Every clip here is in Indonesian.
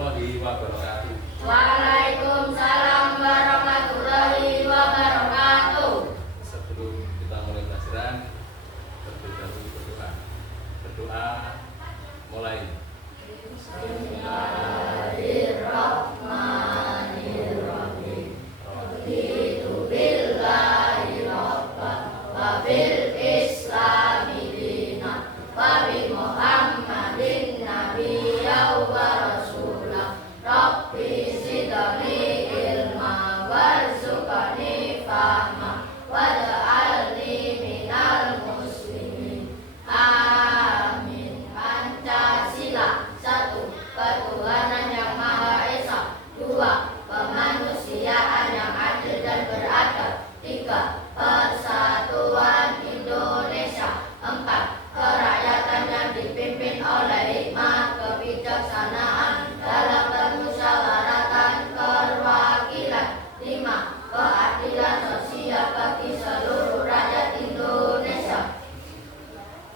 warahmatullahi wabarakatuh. Waalaikumsalam warahmatullahi wabarakatuh. Sebelum kita mulai pelajaran, terlebih dahulu berdoa. Berdoa mulai. Bismillahirrahmanirrahim. Raditu billahi rabban wa bil islami dinan wa bi Muhammadin nabiyyan wa rasulah. Rabbi zidni ilma warzuqni fahma waj'alni minal muslimin. Amin. Pancasila. Satu, ketuhanan yang Maha Esa. Dua, kemanusiaan yang adil dan beradab. Tiga, persatuan Indonesia. Empat, kerakyatan yang dipimpin oleh hikmah kebijaksanaan dalam permusyawaratan perwakilan. Lima, keadilan sosial bagi seluruh rakyat Indonesia.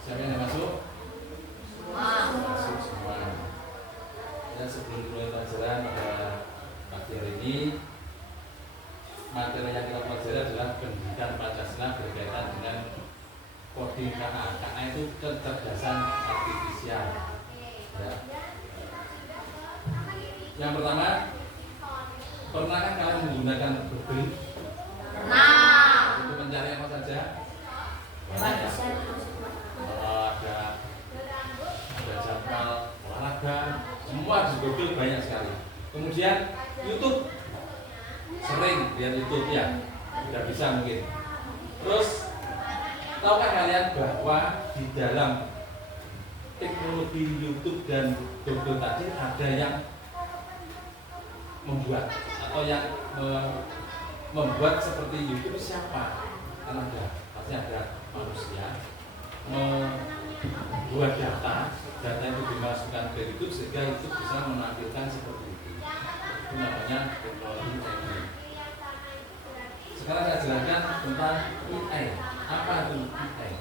Siapa yang masuk? Masuk semua. Dan sebelum mulai pelajaran pada pagi hari ini, materi yang kita pelajari adalah pendidikan Pancasila berkaitan dengan koding KA. KA itu kecerdasan artifisial. Ya. Yang pertama, pernahkah kalian menggunakan Google Pernah. untuk mencari apa saja? Ada jadwal olahraga, semua di Google banyak sekali. Kemudian YouTube, sering lihat YouTube ya, sudah bisa mungkin. Terus tahukah kalian bahwa di dalam teknologi YouTube dan Google tadi ada yang membuat atau yang membuat seperti YouTube siapa? Kan ada, pasti ada manusia membuat data itu dimasukkan ke YouTube sehingga YouTube bisa menampilkan seperti itu. Itu namanya teknologi AI. Sekarang saya jelaskan tentang AI. Apa itu AI?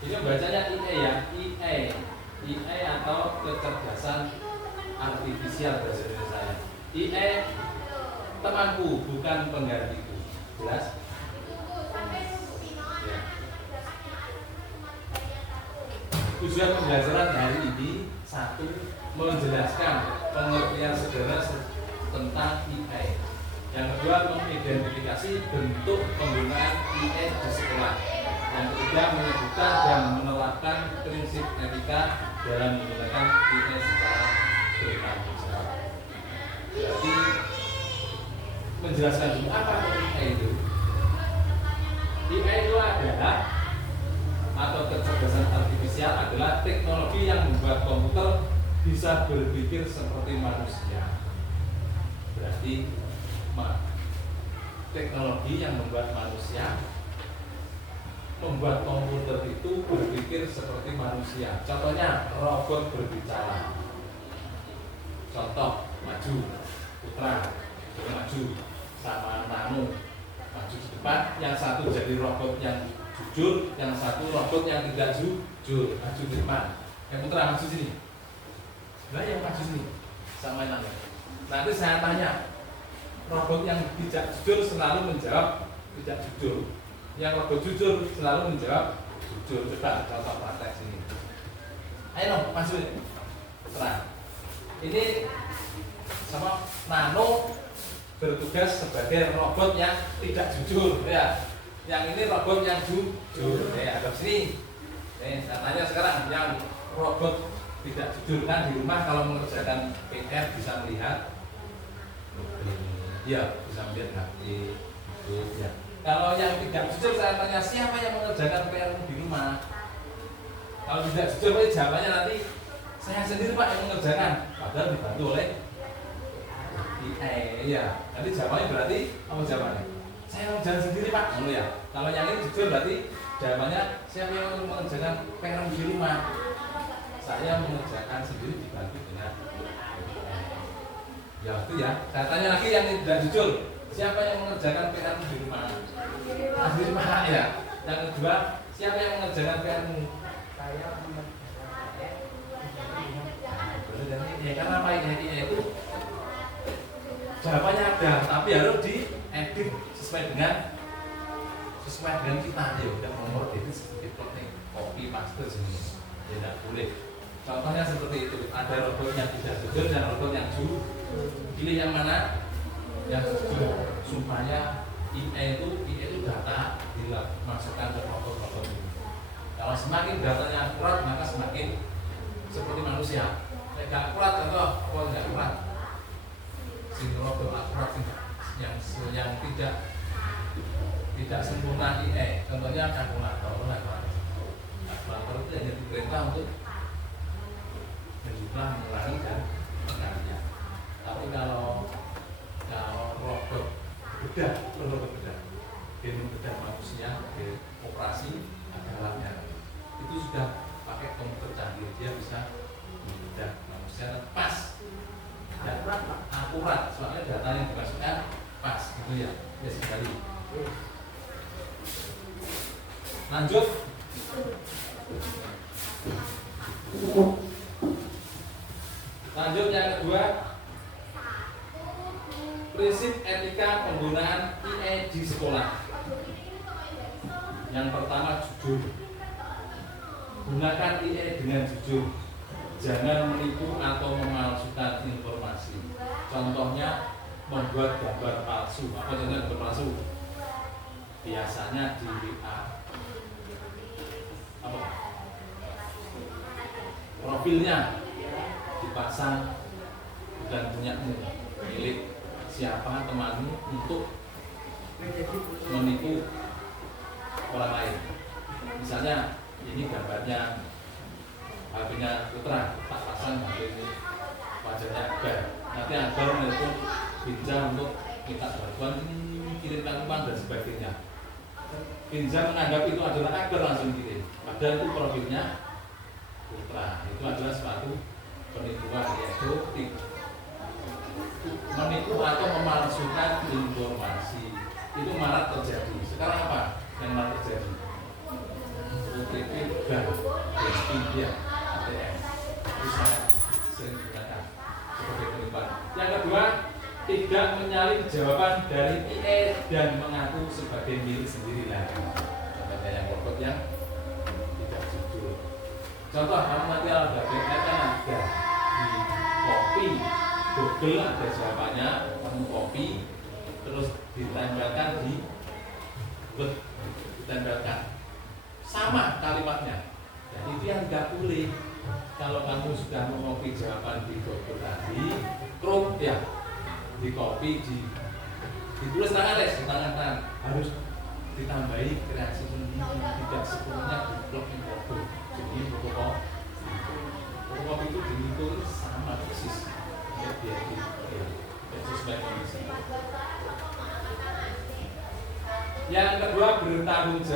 Ini bacanya AI ya, AI. AI atau kecerdasan artifisial bahasa Indonesia. AI temanku, bukan penggantiku. Jelas? Ya. Tujuan pembelajaran hari ini, satu, menjelaskan pengertian sederhana tentang AI. Yang kedua, mengidentifikasi bentuk penggunaan AI di sekolah. Yang ketiga, menyebutkan dan menerapkan prinsip etika dalam menggunakan AI secara bertanggung jawab. Jadi, menjelaskan dulu apa AI itu. AI itu adalah atau kecerdasan artifisial adalah teknologi yang membuat komputer bisa berpikir seperti manusia. Berarti teknologi yang membuat manusia membuat komputer itu berpikir seperti manusia. Contohnya robot berbicara. Contoh, maju Putra maju sama Nano maju di depan, yang satu jadi robot yang jujur, yang satu robot yang tidak jujur, maju di depan. Yang Putra maju sini. Nah, yang maju sini sama Nano. Nanti saya tanya, robot yang tidak jujur selalu menjawab tidak jujur, yang robot jujur selalu menjawab jujur. Coba contoh praktek sini. Ayo maju Putra. Ini sama Nano bertugas sebagai robot yang tidak jujur ya. Yang ini robot yang jujur. Ada sini. Saya tanya sekarang, yang robot tidak jujur kan di rumah kalau mengerjakan PR bisa melihat, ya bisa melihat HP itu ya. Kalau yang tidak jujur saya tanya, siapa yang mengerjakan PR di rumah? Kalau tidak jujur, jawabannya nanti saya sendiri Pak yang mengerjakan, padahal dibantu oleh ya. Nanti jawabannya berarti apa jawabannya? Saya mengerjakan sendiri Pak. Ya. Kalau yang ini jujur berarti jawabannya siapa yang mengerjakan PR di rumah? Saya mengerjakan sendiri dibantu dengan ya itu ya. Saya tanya lagi yang tidak jujur, siapa yang mengerjakan PR di rumah? Di rumah ya. Yang kedua, siapa yang mengerjakan PR-mu? Saya mengerjakan. jawabannya ada, tapi harus diedit sesuai dengan kita ya. Udah nomor itu seperti plotting, copy paste sini, ya tidak boleh. Contohnya seperti itu, ada robot yang tidak jujur dan robot yang jujur. Pilih yang mana? Yang jujur, supaya IE itu data dimasukkan ke robot-robot ini. Kalau semakin datanya akurat, maka semakin seperti manusia. Tidak akurat, contoh, apa tidak akurat? Robot akurat yang tidak sempurna IE, contohnya kalkulator. Kalkulator itu hanya diperintah untuk menjumlah, mengurangi dan mengalir. Tapi kalau robot bedah manusia, operasi adalah itu sudah pakai komputer canggih, dia bisa membedah manusia dan pas, dan akurat, soalnya data yang dimasukkan pas, gitu ya, ya sekali. Lanjut. Lanjut yang kedua, prinsip etika penggunaan IE di sekolah. Yang pertama, jujur. Gunakan IE dengan jujur. Jangan menipu atau memalsukan informasi. Contohnya, membuat gambar palsu. Apa contohnya gambar palsu? Biasanya di WA. Apa? Profilnya dipasang bukan punyamu, milik siapa temanmu untuk menipu orang lain. Misalnya ini gambarnya HP-nya Putra, tak pasang HP ini wajahnya Akbar. Nanti Akbar menelpon Binja untuk minta bantuan, kirimkan uang dan sebagainya. Binja menganggap itu adalah Akbar, langsung kirim. Padahal itu profilnya Putra. Itu adalah suatu penipuan, yaitu menipu atau memalsukan informasi. Itu malah terjadi. Sekarang apa yang malah terjadi? OTP bank, India, ATM itu sangat sering digunakan sebagai penipuan. Yang kedua, tidak menyalin jawaban dari IE dan mengaku sebagai milik sendiri lagi. Contohnya yang robot yang tidak jujur. Contoh, kamu nanti ada BR kan ada di copy Google, ada jawabannya, kamu copy terus ditempelkan di Word, ditempelkan sama kalimatnya. Jadi itu yang tidak boleh. Kalau kamu sudah mengcopy jawaban di Google tadi, Chrome ya, di copy, ditulis tangan di tangan harus ditambahi kreasi sendiri, tidak sepenuhnya diblok di Google. Jadi fotokopi itu dihitung sama persis untuk dia sesuai kondisi. Yang kedua, bertanggung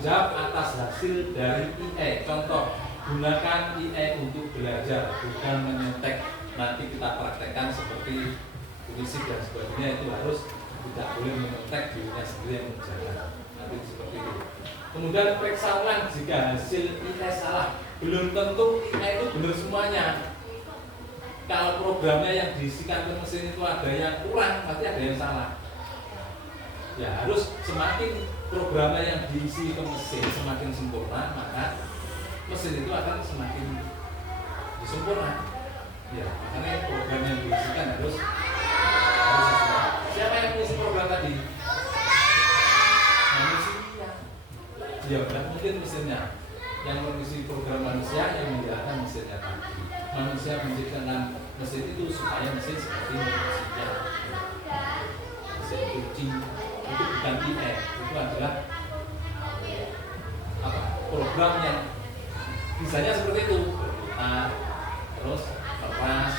jawab atas hasil dari IE. Contoh, gunakan IE untuk belajar, bukan menyontek. Nanti kita praktekkan seperti puisi dan sebagainya, itu harus tidak boleh menyontek dirinya sendiri yang menjaga. Nanti seperti itu. Kemudian periksa ulang jika hasil IE salah. Belum tentu IE itu benar semuanya. Kalau programnya yang diisikan ke mesin itu ada yang kurang, pasti ada yang salah. Ya harus semakin programnya yang diisi ke mesin semakin sempurna, maka mesin itu akan semakin disempurna. Ya, makanya program yang diisikan harus sesuai. Siapa yang mengisi program tadi? Manusia. Ya, bukan mungkin mesinnya. Yang mengisi program manusia yang menjalankan mesinnya tadi. Manusia menciptakan mesin itu supaya mesin seperti manusia. Mesin cuci itu bukan IE, itu adalah program yang bisanya seperti itu, berputar, terus lepas,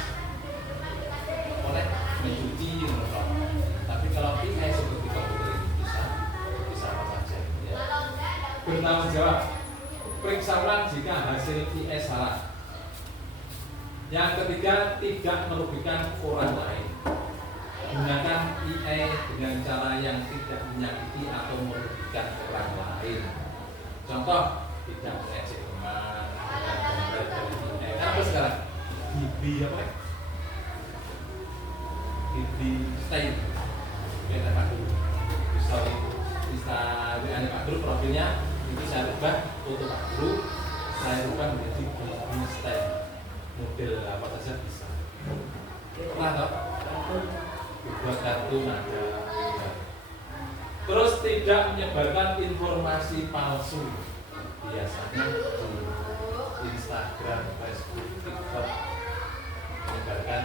oleh mencuci, tapi kalau IE seperti komputer itu bisa apa saja. Ya. Bertanggung jawab, periksa ulang jika hasil IE salah. Yang ketiga, tidak merugikan orang lain. Gunakan IE dengan cara yang tidak menyakiti atau merugikan orang lain. Contoh, tidak mengejek teman, tidak gambar dari IE. Apa sekarang? Bibi apa? di stay ya Pak Guru bisa WA Pak Guru profilnya itu saya rubah foto Pak Guru saya rubah menjadi di stay model apa saja bisa pernah toh buat kartu ada ya. Terus tidak menyebarkan informasi palsu biasanya di Instagram, Facebook, TikTok menyebarkan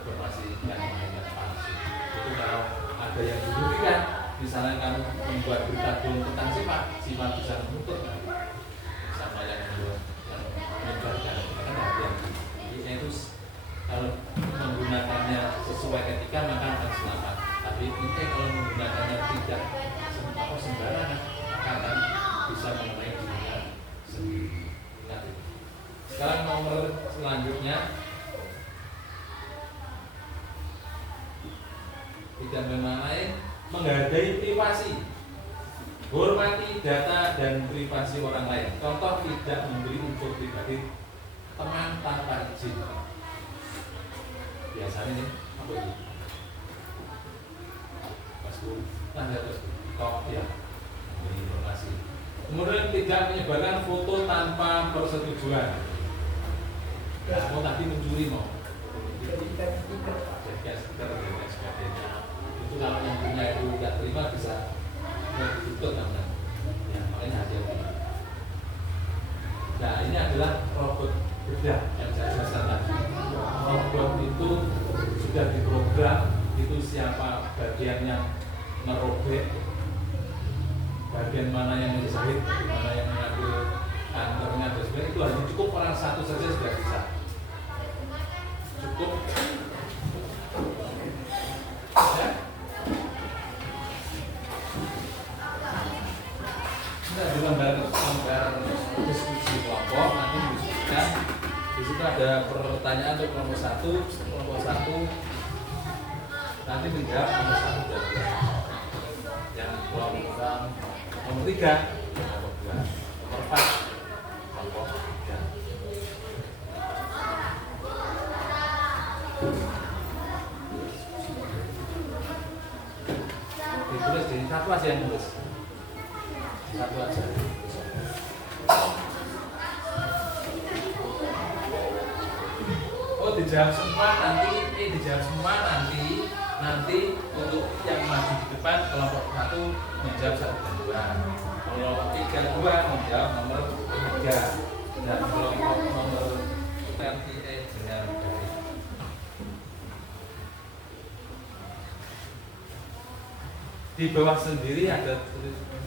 informasi yang namanya palsu. Itu kalau ada yang dirugikan, misalnya kamu membuat berita bohong tentang sifat bisa menuntut sama yang membuat yang menyebarkan. Karena ada yang itu kalau menggunakannya sesuai etika maka akan selamat. Tapi ini kalau menggunakannya tidak sembarangan maka akan bisa mengenai dirinya sendiri. Ingat itu. Sekarang nomor selanjutnya tidak memaknai menghargai privasi, hormati data dan privasi orang lain. Contoh tidak memberi info pribadi teman tanpa izin. Biasanya nih apa itu? Mas Bu, tanda terus kok ya memberi informasi. Kemudian tidak menyebarkan foto tanpa persetujuan. Kamu tadi mencuri mau jadi stiker dan sebagainya. Itu kalau yang punya itu tidak terima bisa ditutup namanya. Ya, makanya hati-hati. Nah, ini adalah robot bedah yang saya jelaskan tadi. Robot itu sudah diprogram, itu siapa bagian yang merobek, bagian mana yang menjahit, mana yang mengambil kantornya, dan sebagainya. Itu hanya cukup orang satu saja sudah bisa. Cukup. Ya. Ini ada lembar diskusi kelompok, nanti diskusikan. Di situ ada pertanyaan untuk kelompok 1 nanti menjawab nomor 1 dan 2. Yang kelompok nomor 3 kelompok 2, nomor 4 kelompok 3. Ditulis di satu aja yang tulis. Satu aja. Oh, dijawab semua nanti untuk yang maju di depan kelompok 1 menjawab 1 dan 2. Kelompok 3 menjawab nomor 3 dan kelompok nomor 3 dengan baik. Di bawah sendiri ada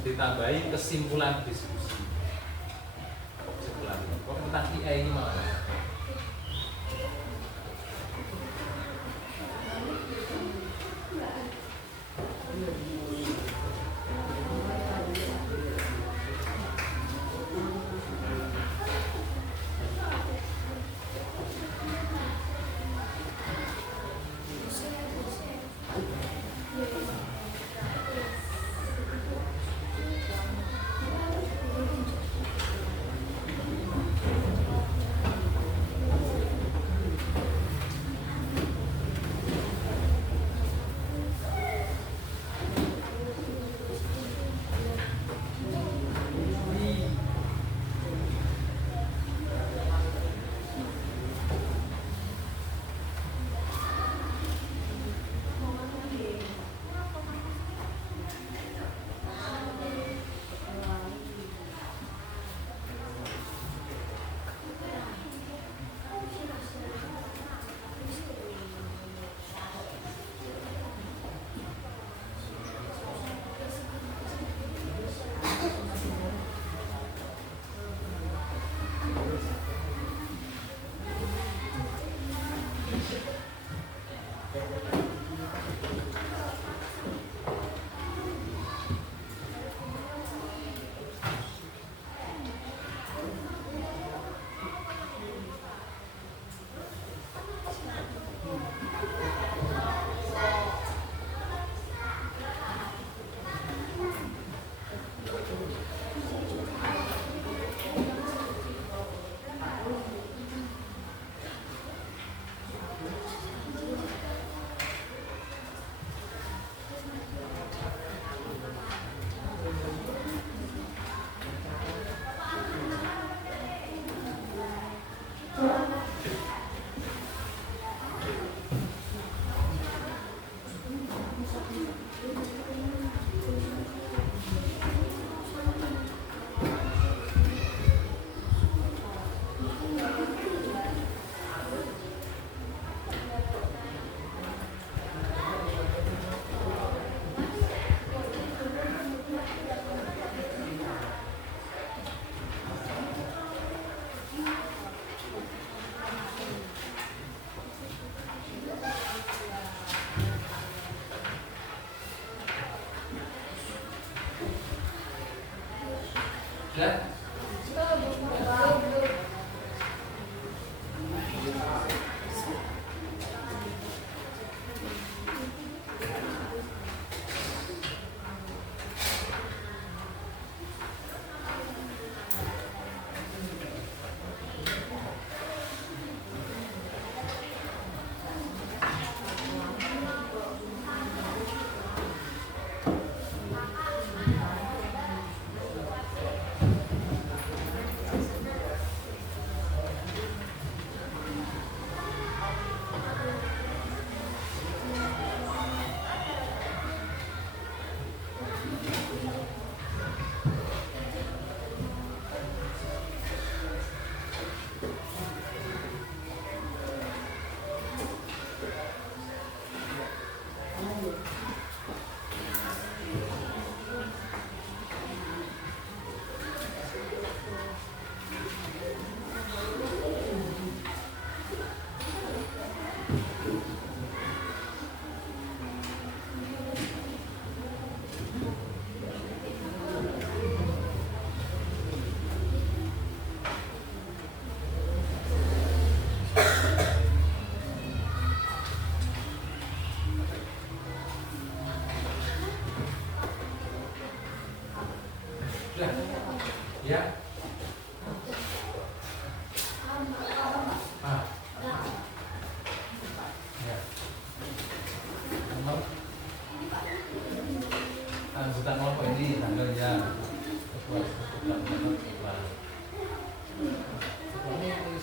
ditambahi kesimpulan diskusi. Kesimpulan. Kok tentang IA ini malah.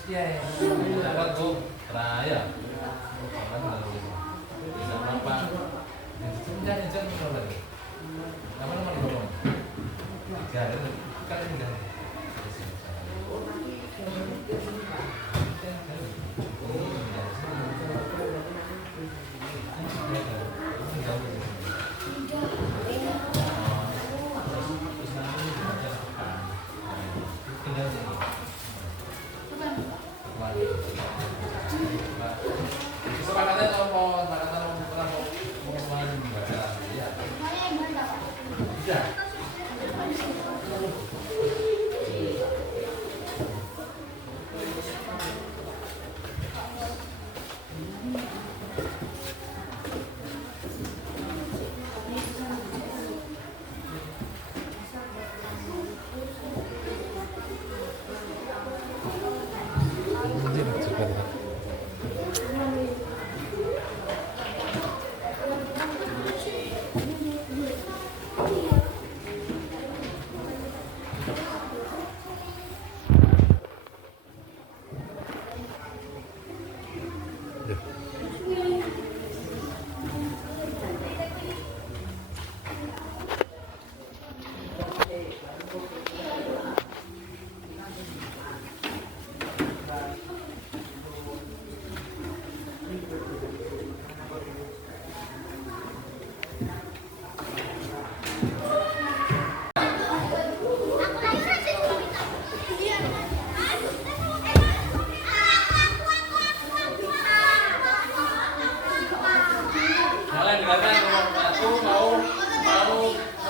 piye? Dapat kok raya. Bisa apa? Jangan ngono lagi. Apa nomor ngomong? Tiga, kan ini. Kesepakatan apa? Kesepakatan mau membaca ya. Tidak.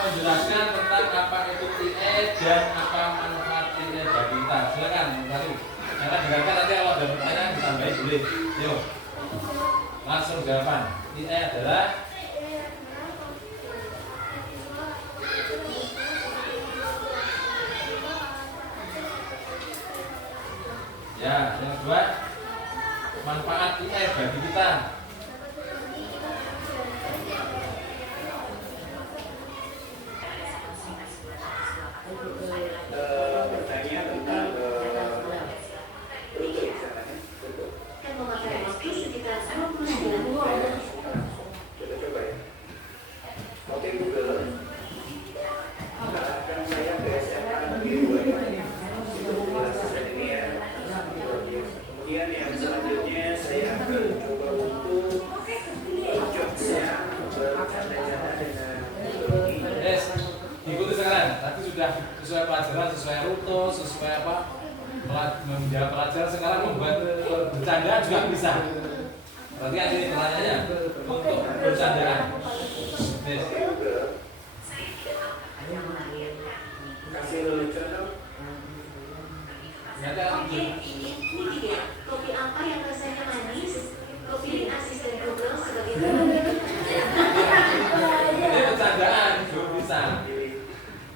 Menjelaskan tentang apa itu IE dan apa manfaat IE bagi kita. Silakan, satu. Jangan dengarkan nanti kalau ada pertanyaan ditambahin boleh. Yuk, langsung jawaban. IE adalah ya, yang kedua manfaat IE bagi kita. Bertanya tentang rute Kan memakai waktu sekitar 29 menit. kita coba ya. Oke Google, arahkan saya ke SMA Negeri 2 itu asisten ini ya. Kemudian yang selanjutnya saya akan coba untuk Jogja bercanda-canda dengan Yes, ikuti sekarang. Tadi sudah sesuai pelajaran, sesuai rute, sesuai apa? Menjawab pelajaran. Sekarang membuat bercandaan juga bisa. Berarti kan ini pertanyaannya untuk bercandaan. Yes. kasih lelucon dong. Ternyata Oke, ini dia. Kopi apa yang rasanya manis? Kau pilih asisten Google sebagai ini bercandaan juga bisa.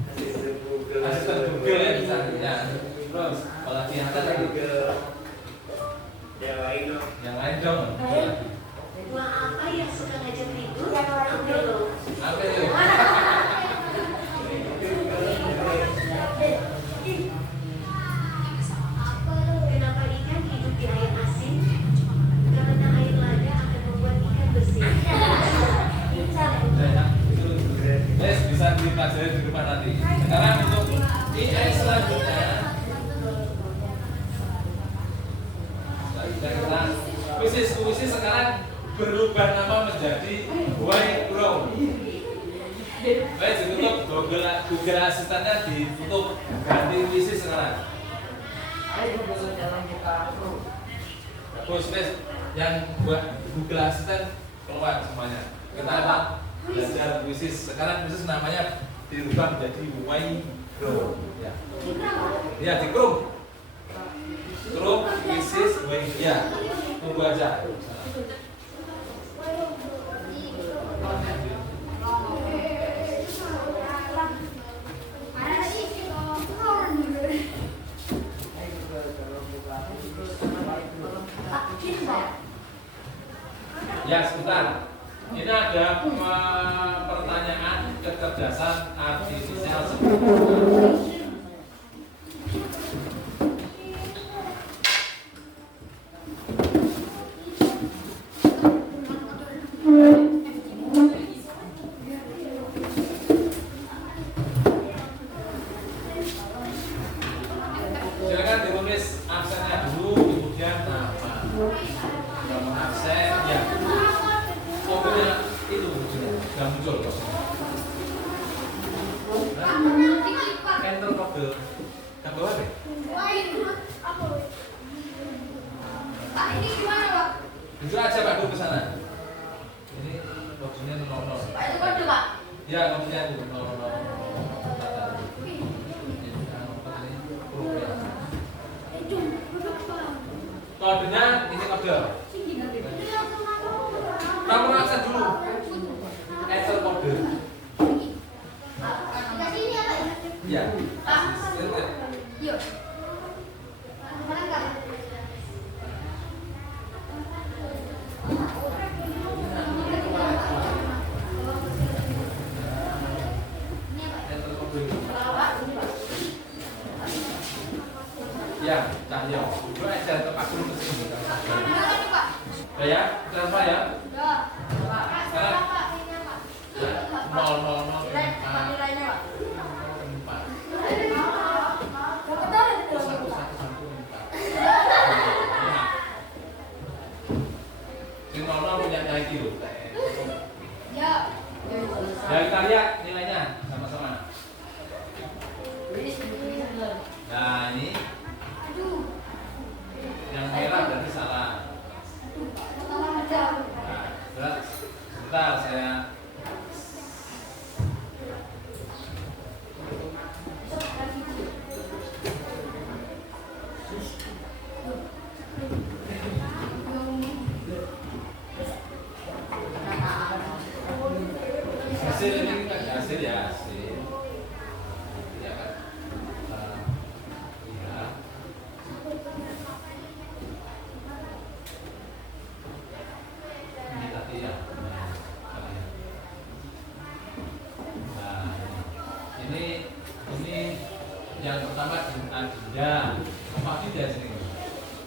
Asisten Google. Asisten Google ya bisa. Ya. Terus apalagi yang ada lagi? Google. Yang lain dong. Yang lain dong. buah apa yang suka ngajak ribut? Ambil lo. Apa itu? Kenapa ikan hidup di air asin? Karena air lada akan membuat ikan bersih. Yes, bisa dipelajari di depan nanti. Sekarang untuk IE selanjutnya. Kuisis sekarang berubah nama menjadi White Ground. Baik, ditutup Google Asistennya ditutup, ganti kuisis sekarang. Bagus, Miss. Yang buat Google Assistant keluar semuanya. Kita akan belajar kuisis. Sekarang kuisis namanya dirubah menjadi White Ground. Ya, ya di Chrome. Chrome kuisis White. Ya, tunggu aja. Ya, sebentar. Ini ada pertanyaan kecerdasan artifisial. Jujur aja Pak Guru ke sana. Ini kodenya 00. Pak, itu kode, Pak. Ya, kodenya itu 00. Kodenya ini kode. Kamu akses dulu. Enter kode. Dikasih ini apa ya? Iya. Pak. Enter. Yuk. Mana enggak? Enter kode. Pak, ini Pak. Ya, Cahyo. Itu aja ke Pak Guru ke sini. Mana nih, Pak? Udah ya, transfer ya. Udah. Pak, sekarang Pak, ini apa? 000 Nilai, Pak, nilainya, Pak. 4. Berapa tahun itu? 1114. Sing 00 punya lagi loh. Ya. Ya kita lihat nilainya sama-sama. Nah ini Aduh. yang merah berarti salah. Salah aja. Nah, sebentar saya hasil ini kan hasil ya hasil. Ya kan. Lihat. Ini tadi ya. Nah, ini yang pertama Adinda. Apa Adinda sini?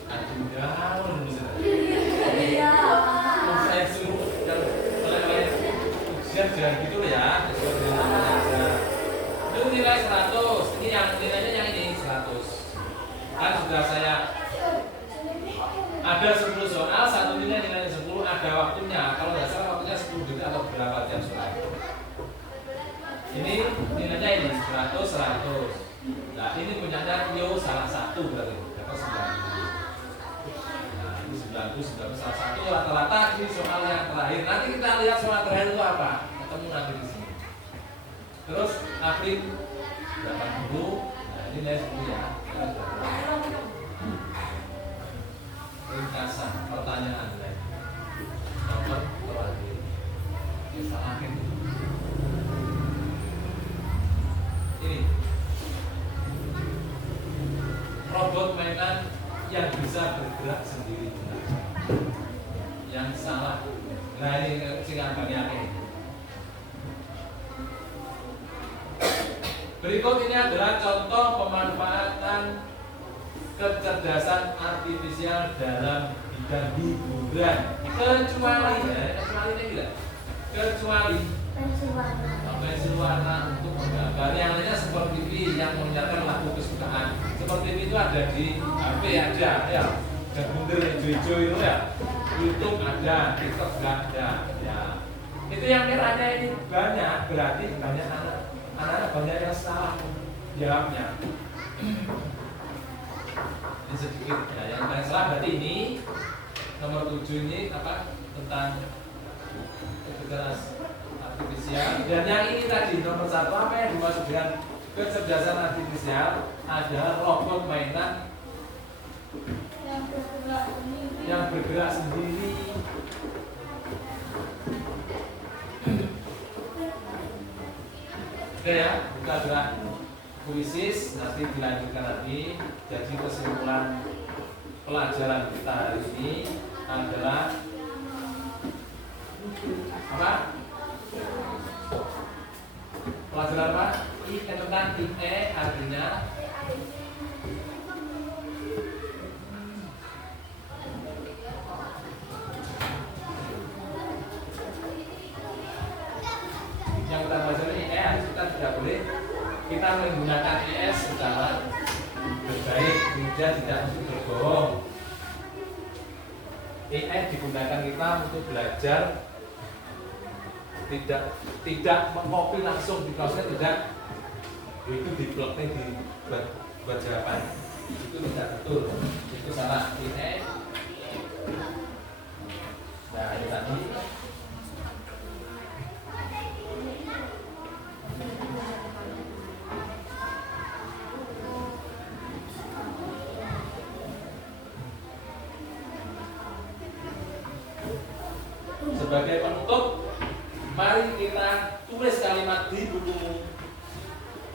Adinda, oh bisa. Iya. Saya suruh yang oleh ujian jangan gitu ya. Itu nilai 100. Ini yang nilainya yang ini 100. Kan sudah saya ada 10 soal, satu nilai 10 ada waktunya. Kalau nggak salah waktunya 10 detik atau berapa jam soal. Ini nilainya ini 100 100. Nah ini punyanya Yo salah satu berarti dapat 90. Nah ini 90 salah satu rata-rata ini soal yang terakhir. Nanti kita lihat soal terakhir itu apa. Ketemu nanti di sini. Terus April 80. Nah ini nilai 10 ya. Ringkasan pertanyaan nomor terakhir. Bisa akhir. Ini robot mainan yang bisa bergerak sendiri. Yang salah. Nah ini singkatannya ini. Berikut ini adalah contoh pemanfaatan kecerdasan artifisial dalam bidang hiburan. Kecuali ini tidak. Kecuali pensil warna untuk menggambar. Yang lainnya seperti TV yang menyiarkan lagu kesukaan. Seperti itu ada di HP ada ya. Dan bundel hijau-hijau itu ya. YouTube ada, TikTok juga ada. Ya. Itu yang merahnya ini banyak, berarti banyak anak-anak banyak yang salah jawabnya. Ini sedikit ya, yang paling salah berarti ini nomor 7 ini apa tentang kecerdasan artifisial. Dan yang ini tadi nomor 1 apa yang dimaksud dengan kecerdasan artifisial adalah robot mainan yang bergerak sendiri. Oke ya, kita gerak puisis nanti dilanjutkan lagi. Jadi kesimpulan pelajaran kita hari ini adalah apa? Pelajaran apa? I tentang IE artinya yang kita belajar ini kita tidak boleh kita menggunakan IS secara berbaik, kemudian tidak untuk berbohong. IS digunakan kita untuk belajar, tidak mengopi langsung di kelasnya, tidak itu diplotnya buat jawaban, itu tidak betul, itu salah. IS sebagai penutup, mari kita tulis kalimat di bukumu.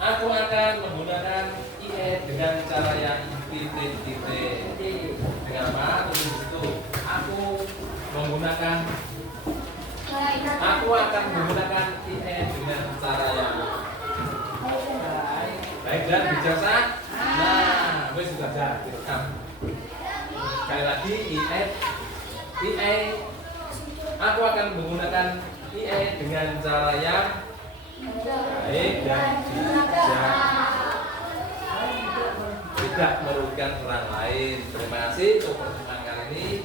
Aku akan menggunakan IE dengan cara yang titik-titik. Dengan apa? Tulis itu. Aku akan menggunakan IE dengan cara yang baik dan bijaksana. Nah, wes sudah ada direkam. Sekali lagi IE. Aku akan menggunakan IE dengan cara yang baik dan bijak, tidak merugikan orang lain. Terima kasih untuk pertemuan kali ini.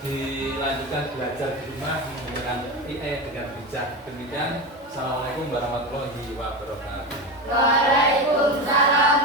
Dilanjutkan belajar di rumah menggunakan IE dengan bijak. Demikian. Assalamualaikum warahmatullahi wabarakatuh. Waalaikumsalam